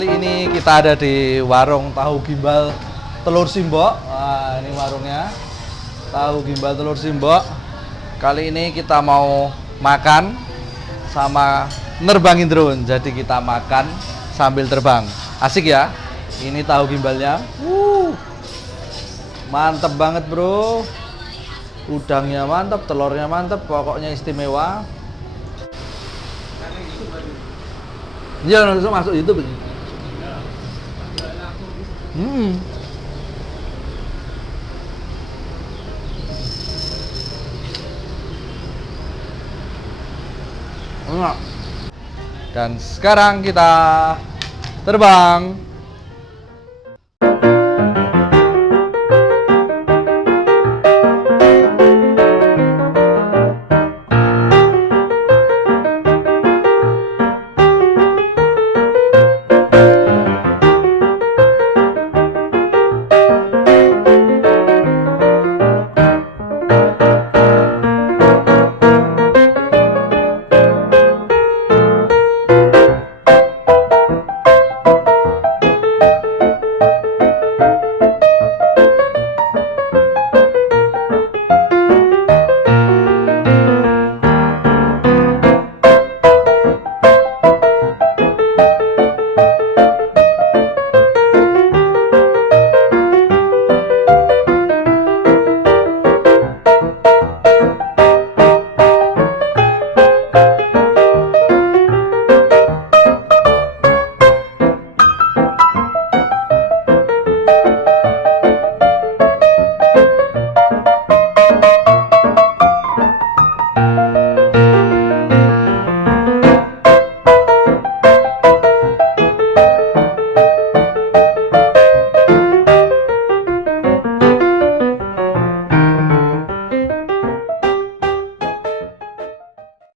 kali ini kita ada di warung tahu gimbal telur simbok. Nah, ini warungnya. Tahu gimbal telur simbok. Kali ini kita mau makan sama nerbangin drone. Jadi kita makan sambil terbang. Asik ya. Ini tahu gimbalnya. Mantep banget, Bro. Udangnya mantep, telurnya mantep, pokoknya istimewa. Iya, langsung masuk YouTube ini. Enak. Dan sekarang kita terbang.